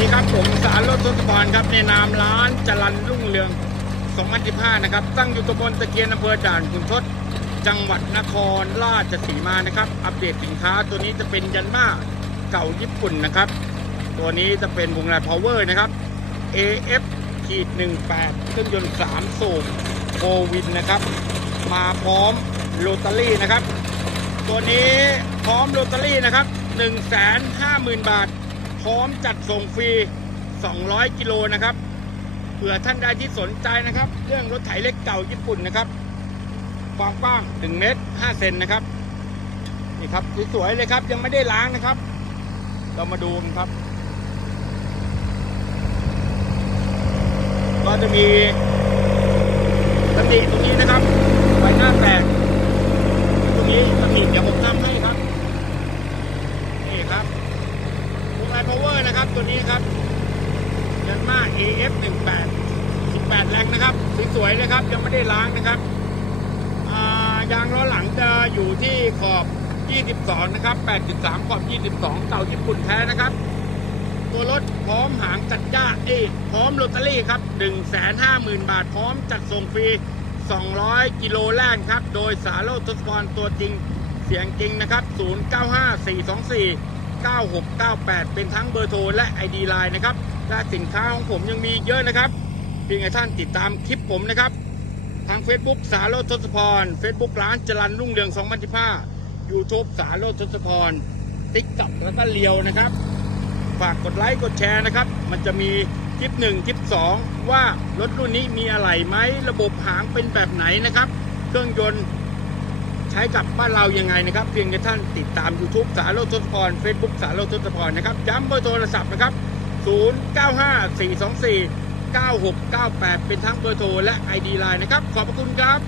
ดีครับผมสารรถทศพรครับในนามร้านจรันรุ่งเรือง2015นะครับ ตั้งอยู่ตำบลตะเกียนอำเภอด่านขุนทดจังหวัดนครราชสีมานะครับ อัปเดตสินค้าตัวนี้จะเป็นยันมาเก่าญี่ปุ่นนะครับ ตัวนี้จะเป็นวงแรพาวเวอร์นะครับ AF ขีด18เครื่องยนต์3สูบโฟวินนะครับ มาพร้อมโรตารี่นะครับ ตัวนี้พร้อมโรตารี่นะครับ 150,000 บาท ร้อมจัดส่งฟรี 200 กิโลนะครับ เผื่อท่านใดที่สนใจนะครับ เรื่องรถไถเล็กเก่าญี่ปุ่นนะครับ ความกว้าง1เมตร5เซนนะครับ นี่ครับสวยๆเลยครับ ยังไม่ได้ล้างนะครับ เรามาดูกันครับ ก็จะมีตำหนิตรงนี้นะครับไฟหน้าแตกตรงนี้ตำหนิเดี๋ยวผมทำให้ครับ นี่ครับวงไลพาวเวอ ร์นะครับตัวนี้ครับยันมา AF 18 18แรงนะครับสวยๆเลยครับยังไม่ได้ล้างนะครับายางล้อหลังจะอยู่ที่ขอบ 22 นะครับ 8.3 ขอบ 22เต่าญี่ปุ่นแท้นะครับ ตัวรถพร้อมหางจัดจ้าเอ้พร้อมโรตารี่ครับ 150,000 บาท พร้อมจัดส่งฟรี 200 กิโลแรกครับ โดยสาโรทศพรตัวจริงเสียงจริงนะครับ 095424 9698 เป็นทั้งเบอร์โทรและ ID Line นะครับ และสินค้าของผมยังมีเยอะนะครับเพียงให้ท่านติดตามคลิปผมนะครับ ทาง Facebook สาโรทศพร Facebook ร้านจรันรุ่งเรือง2015 YouTube สาโรทศพรติ๊กต็อกแล้วก็เลียวนะครับ ฝากกดไลค์กดแชร์นะครับ มันจะมีคลิป 1 คลิป 2 ว่ารถรุ่นนี้มีอะไรไหมระบบหางเป็นแบบไหนนะครับ เครื่องยนต์ ใช้กับบ้านเรายังไงนะครับ เพียงแค่ท่านติดตาม YouTube สาโลทศพร Facebook สาโลทศพรนะครับย้ำเบอร์โทรศัพท์นะครับ 095424 9698 เป็นทั้งเบอร์โทรและ ID Line นะครับ ขอบพระคุณครับ